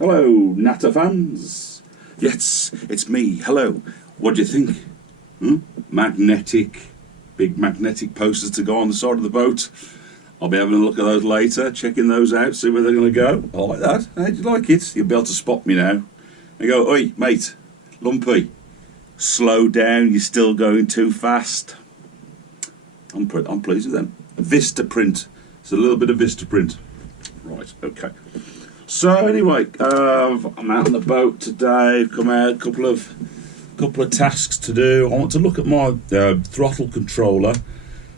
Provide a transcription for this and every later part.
Hello, Natter fans. Yes, it's me. Hello. What do you think? Big magnetic posters to go on the side of the boat. I'll be having a look at those later, checking those out, see where they're going to go. I like that. How do you like it? You'll be able to spot me now. I go, oi, mate, Lumpy, slow down, you're still going too fast. I'm pleased with them. Vista print. It's a little bit of Vista print. Right, okay. So anyway, I'm out on the boat today. I've come out, a couple of tasks to do. I want to look at my throttle controller.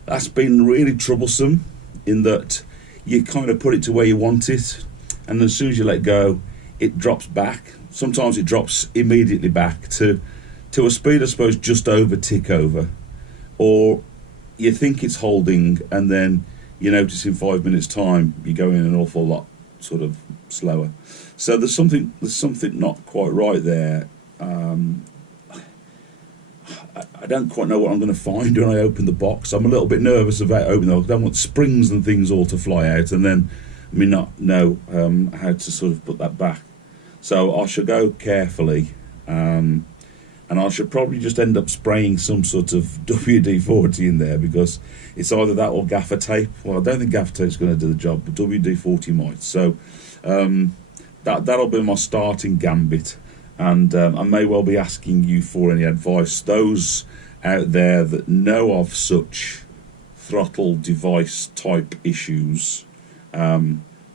That's been really troublesome in that you kind of put it to where you want it, and as soon as you let go, it drops back. Sometimes it drops immediately back to a speed, I suppose, just over tick over, or you think it's holding, and then you notice in 5 minutes' time you're going an awful lot sort of slower. So there's something not quite right there. I don't quite know what I'm going to find when I open the box. I'm a little bit nervous about opening it. I don't want springs and things all to fly out and then me not know how to sort of put that back. So I shall go carefully, and I should probably just end up spraying some sort of WD-40 in there, because it's either that or gaffer tape. Well, I don't think gaffer tape's going to do the job, but WD-40 might. So that'll be my starting gambit. And I may well be asking you for any advice. Those out there that know of such throttle device type issues,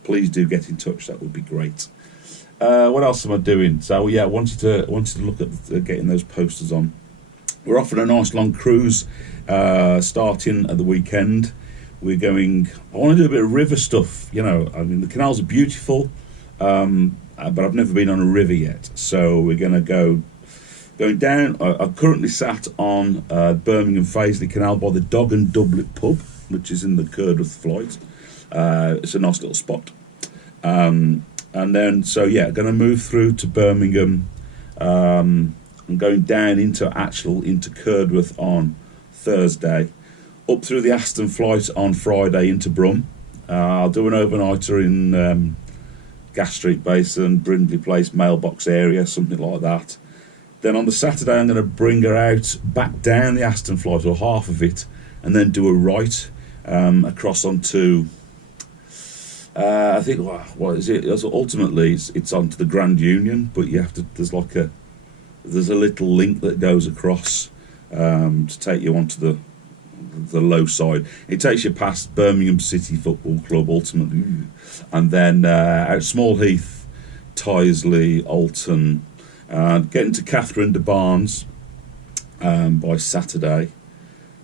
please do get in touch. That would be great. What else am I doing? So yeah, I wanted to look at getting those posters on. We're off on a nice long cruise, starting at the weekend. I want to do a bit of river stuff. You know, I mean, the canals are beautiful. But I've never been on a river yet, so we're going to going down. I'm currently sat on Birmingham Fazeley Canal by the Dog and Doublet pub, which is in the Curdworth flight. It's a nice little spot. And then, so yeah, going to move through to Birmingham. I'm going down into Curdworth on Thursday, up through the Aston flight on Friday into Brum. I'll do an overnighter in Gas Street Basin, Brindley Place mailbox area, something like that. Then on the Saturday I'm going to bring her out back down the Aston flight, or half of it, and then do a right across onto I think what is it? Ultimately it's onto the Grand Union, but you have to. There's a little link that goes across to take you onto the low side. It takes you past Birmingham City Football Club ultimately, and then out Small Heath, Tyseley, Alton, getting to Catherine de Barnes by Saturday,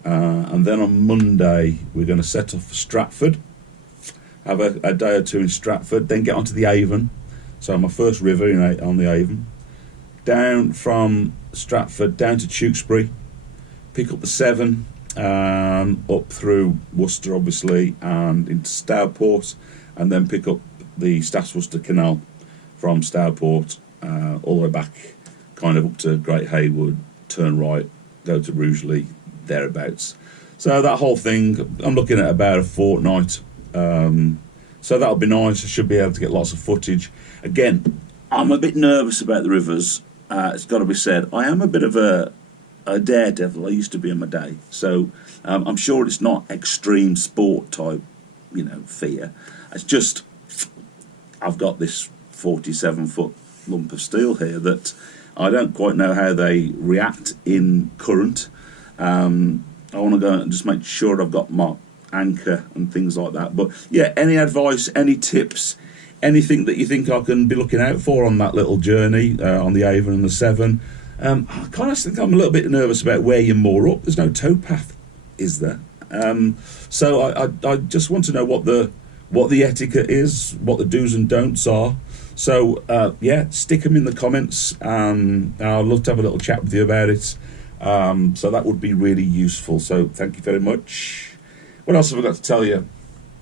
and then on Monday we're going to set off for Stratford, have a day or two in Stratford, then get onto the Avon. So my first river on the Avon, down from Stratford down to Tewkesbury, pick up the Severn, up through Worcester obviously, and into Stourport, and then pick up the Staffs Worcester Canal from Stourport all the way back kind of up to Great Haywood, turn right, go to Rugeley, thereabouts. So that whole thing, I'm looking at about a fortnight. So that'll be nice. I should be able to get lots of footage. Again, I'm a bit nervous about the rivers. It's got to be said. I am a bit of a daredevil. I used to be in my day. So I'm sure it's not extreme sport type, fear. It's just I've got this 47-foot lump of steel here that I don't quite know how they react in current. I want to go and just make sure I've got my anchor and things like that. But yeah, any advice, any tips, anything that you think I can be looking out for on that little journey on the Avon and the Severn. I kind of think I'm a little bit nervous about where you moor up. There's no towpath, is there? So I just want to know what the etiquette is, what the do's and don'ts are. So yeah, stick them in the comments. I'd love to have a little chat with you about it. So that would be really useful. So thank you very much. What else have I got to tell you?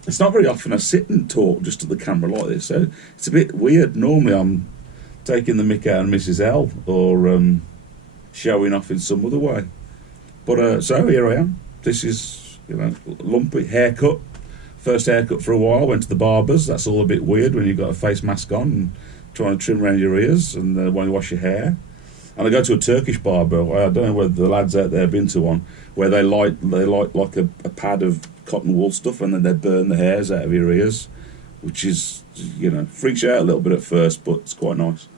It's not very often I sit and talk just to the camera like this, so it's a bit weird. Normally I'm taking the mick out of Mrs. L or showing off in some other way. But so here I am. This is, Lumpy haircut. First haircut for a while. Went to the barbers. That's all a bit weird when you've got a face mask on and trying to trim around your ears and when you wash your hair. And I go to a Turkish barber. I don't know whether the lads out there have been to one, where they light like a pad of cotton wool stuff, and then they burn the hairs out of your ears, which is, you know, freaks you out a little bit at first, but it's quite nice.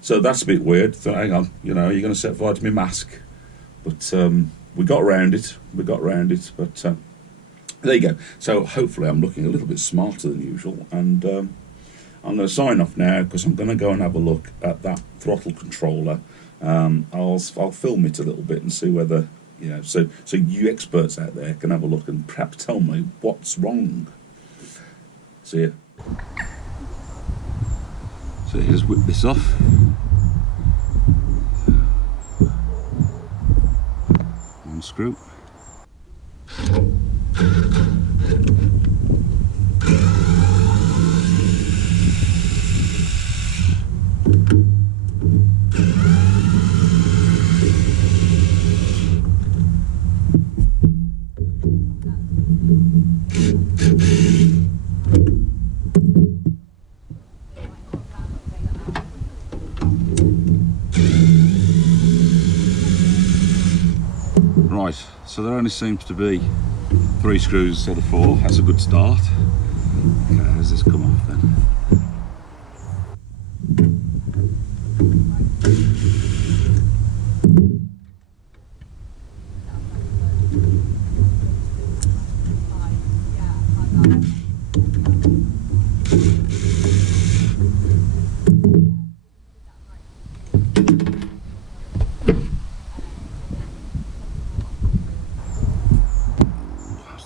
So that's a bit weird. So hang on, you know, you're going to set fire to my mask. But we got around it. But there you go. So hopefully I'm looking a little bit smarter than usual. And I'm going to sign off now because I'm going to go and have a look at that throttle controller. I'll film it a little bit and see whether, you know, so you experts out there can have a look and perhaps tell me what's wrong. See ya. So here's whip this off. Unscrew. Right, so there only seems to be 3 screws instead of 4. That's a good start. Okay, how does this come off then?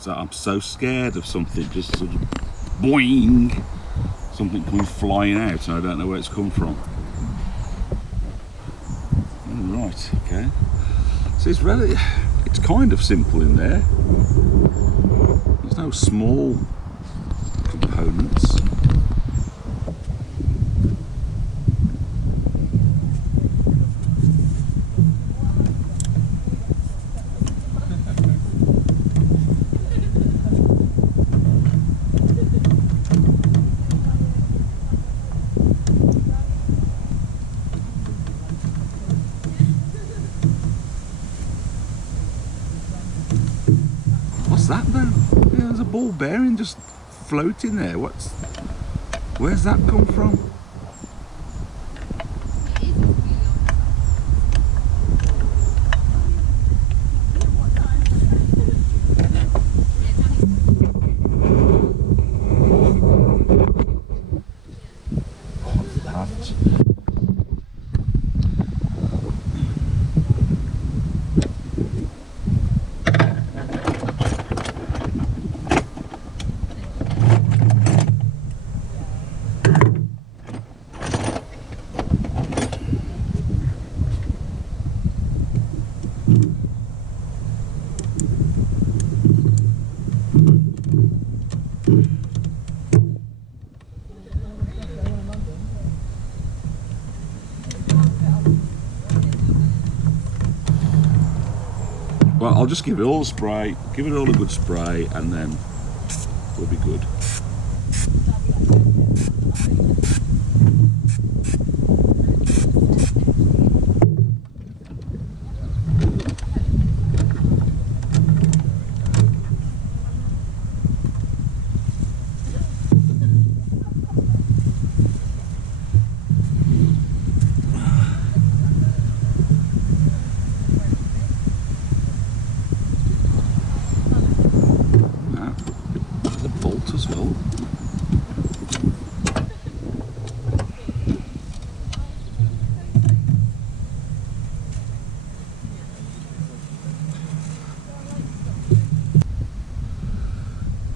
I'm so scared of something just sort of boing, something comes flying out and I don't know where it's come from. Right, okay. So it's kind of simple in there. There's no small components. What's that then? Yeah, there's a ball bearing just floating there. Where's that come from? Well, I'll just give it all a spray, give it all a good spray, and then we'll be good.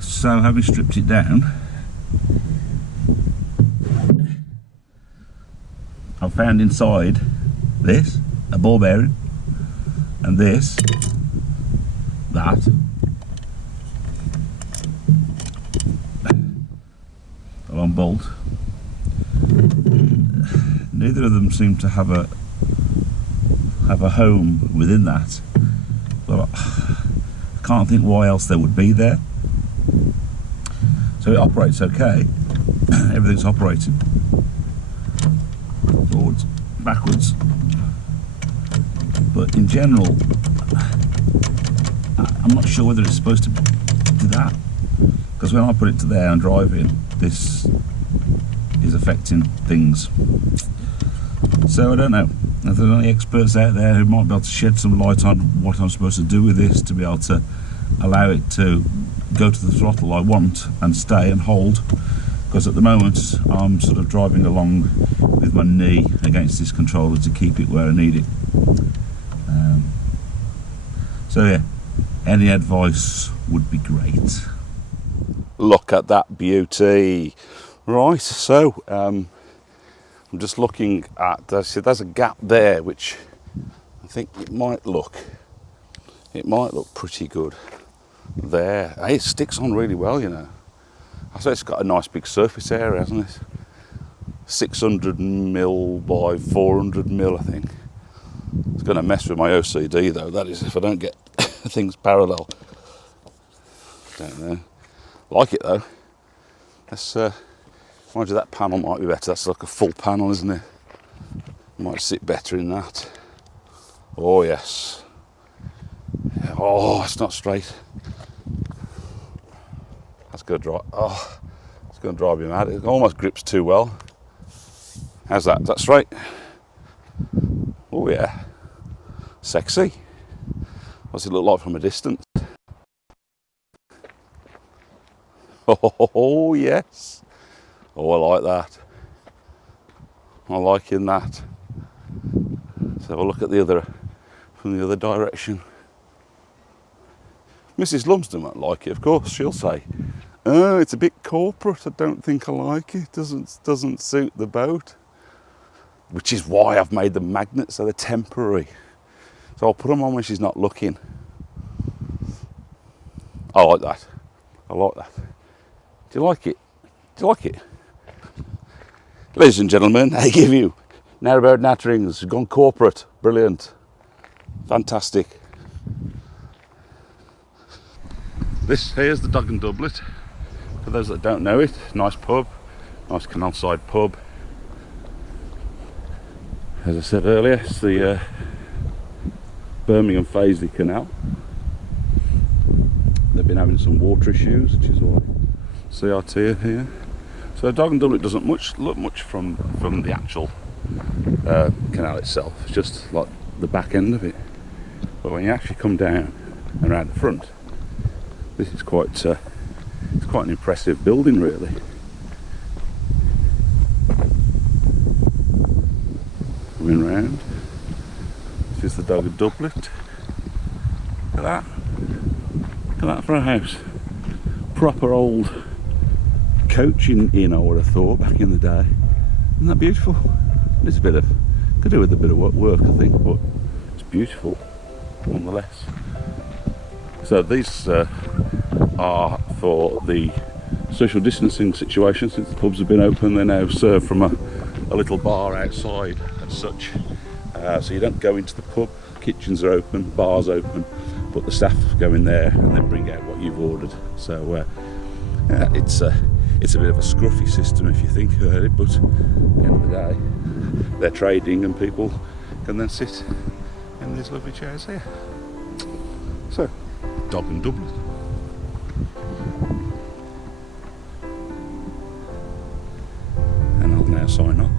So having stripped it down, I've found inside this a ball bearing, and this, that, a long bolt. Neither of them seem to have a home within that, but I can't think why else they would be there. So it operates okay, everything's operating. forwards, backwards. But in general, I'm not sure whether it's supposed to do that, because when I put it to there and driving, this is affecting things. So I don't know if there's any experts out there who might be able to shed some light on what I'm supposed to do with this to be able to allow it to go to the throttle I want and stay and hold, because at the moment I'm sort of driving along with my knee against this controller to keep it where I need it. So yeah, any advice would be great. Look at that beauty. Right, so I'm just looking at, there's a gap there which I think it might look pretty good there. Hey, it sticks on really well, you know. I say it's got a nice big surface area, hasn't it? 600mm by 400mm, I think. It's going to mess with my OCD though, that is, if I don't get things parallel. Don't know. Like it though. Let's mind you, that panel might be better. That's like a full panel, isn't it? Might sit better in that. Oh yes. Oh, it's not straight. That's going to drive. Oh, it's going to drive me mad. It almost grips too well. How's that? Is that straight? Oh yeah. Sexy. What's it look like from a distance? Oh yes. Oh, I like that. I'm liking that. So we'll look at the other, from the other direction. Mrs. Lumsden won't like it, of course. She'll say, "Oh, it's a bit corporate. I don't think I like it. Doesn't suit the boat." Which is why I've made them magnets, so they're temporary. So I'll put them on when she's not looking. I like that. I like that. Do you like it? Do you like it? Ladies and gentlemen, I give you Narrowboat Natterings. Gone corporate. Brilliant. Fantastic. This here's the Dog and Doublet. For those that don't know it, nice pub. Nice canal side pub. As I said earlier, it's the Birmingham Fazeley Canal. They've been having some water issues, which is why CRT here. So Dog and Doublet doesn't look much from the actual canal itself. It's just like the back end of it. But when you actually come down and around the front, this is quite it's quite an impressive building, really. Coming round. This is the Dog and Doublet. Look at that. Look at that for a house. Proper old coaching inn, I would have thought, back in the day. Isn't that beautiful? It's a bit of, could do with a bit of work, I think, but it's beautiful nonetheless. So these are for the social distancing situation. Since the pubs have been open, they're now served from a little bar outside as such. So you don't go into the pub, kitchens are open, bars open, but the staff go in there and then bring out what you've ordered. So it's a bit of a scruffy system if you think about it, but at the end of the day, they're trading and people can then sit in these lovely chairs here. So, Dog and Doublet. And I'll now sign off.